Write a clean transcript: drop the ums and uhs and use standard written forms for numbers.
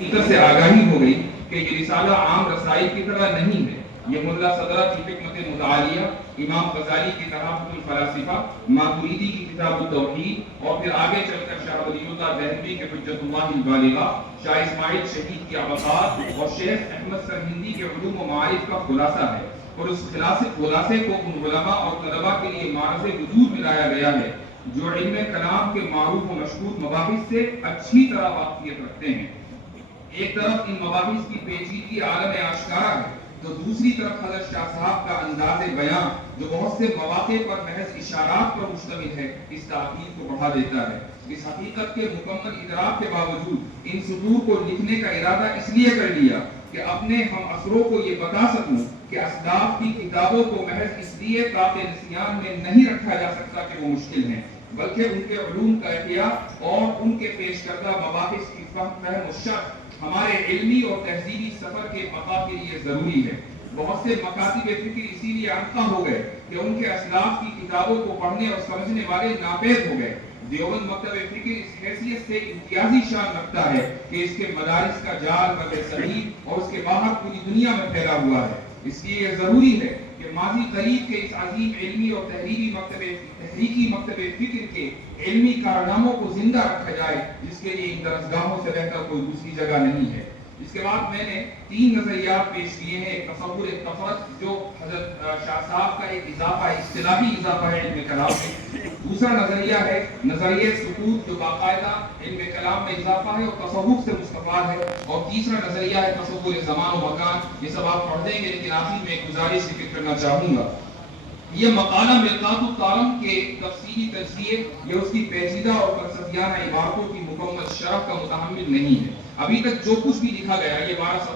حقیقت سے آگاہی ہو گئی کہ یہ رسالہ عام رسائل کی طرح نہیں ہے. یہ ملا صدرہ کی حکمت متعالیہ، امام غزالی کی تحفۃ الفلاسفہ، ماتریدی کی کتاب التوحید، اور پھر آگے چل کر شاہ ولی اللہ دہلوی کے حجت اللہ البالغہ، شاہ اسماعیل شہید کی عبقات اور شیخ احمد سرہندی کے علوم و معارف کا خلاصہ ہے. اور اس خلاصے کو ان علماء اور طلباء کے لیے معرض وجود میں لایا گیا ہے جو علم کلام کے معروف و مشہور مباحث سے اچھی طرح واقفیت رکھتے ہیں. ایک طرف ان مباحث کی پیچیدگی عالم آشکارا ہے، تو دوسری طرف حضرت شاہ صاحب کا انداز بیان جو بہت سے مواقع پر محض اشارات پر مشتمل ہے، اس تاکید کو بڑھا دیتا ہے. اس حقیقت کے مکمل ادراک کے باوجود ان سطور کو لکھنے کا ارادہ اس لیے کر لیا کہ اپنے ہم عصروں کو یہ بتا سکوں کہ اسلاف کی کتابوں کو محض اس لیے قابل نسیان میں نہیں رکھا جا سکتا کہ وہ مشکل ہیں، بلکہ ان کے علوم کا احیاء اور ان کے پیش کردہ مباحث کی فہم و شرح ہمارے علمی اور تہذیبی سفر کے بقا کے لیے ضروری ہے. بہت سے مکاتب فکر اسی لیے عنقا ہو گئے کہ ان کے اسلاف کی کتابوں کو پڑھنے اور سمجھنے والے ناپید ہو گئے. دیوبند مکتب فکر اس حیثیت سے امتیازی شان رکھتا ہے کہ اس کے مدارس کا جال بر صغیر اور اس کے باہر پوری دنیا میں پھیلا ہوا ہے. اس لیے یہ ضروری ہے کہ ماضی قریب کے اس عظیم علمی اور تحریکی مکتب فکر کے علمی کارناموں کو زندہ رکھا جائے، جس کے لیے ان درسگاہوں سے بہتر کوئی دوسری جگہ نہیں ہے. اس کے بعد میں نے 3 نظریات پیش کیے ہیں. ایک تصور تفرد جو حضرت شاہ صاحب کا ایک اضافہ ہے، اصطلاحی اضافہ ہے علم کلام میں. دوسرا نظریہ ہے نظریہ سکوت جو باقاعدہ علم کلام میں اضافہ ہے اور تصوف سے مستفاد ہے. اور تیسرا نظریہ ہے تصور زمان و مکان. یہ سب آپ پڑھ دیں گے، لیکن آخر میں ایک گزارش ذکر کرنا چاہوں گا. یہ مقالہ مرقات الطارم کے تفصیلی تجزیے یا اس کی پیچیدہ اور فلسفیانہ عبارتوں کی مکمل شرح کا متحمل نہیں ہے. ابھی تک جو کچھ بھی لکھا گیا یہ 12